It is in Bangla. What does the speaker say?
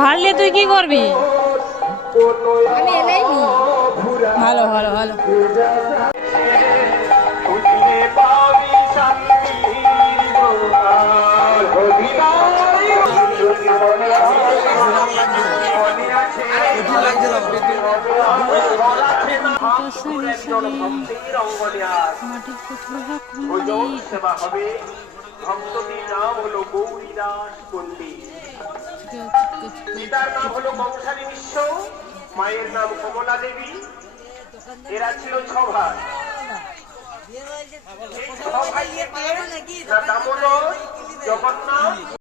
ভাড়লে তুই কি করবি? আমি এলেই নি। ভালো ভালো ভালো। ভক্তটির নাম হলো গৌরীদাস পণ্ডিত। পিতার নাম হলো কৌশালী মিশ্র, মায়ের নাম কমলা দেবী। এরা ছিল 6 ভাই। এই 6 ভাইয়ের দামোদর, জগন্নাথ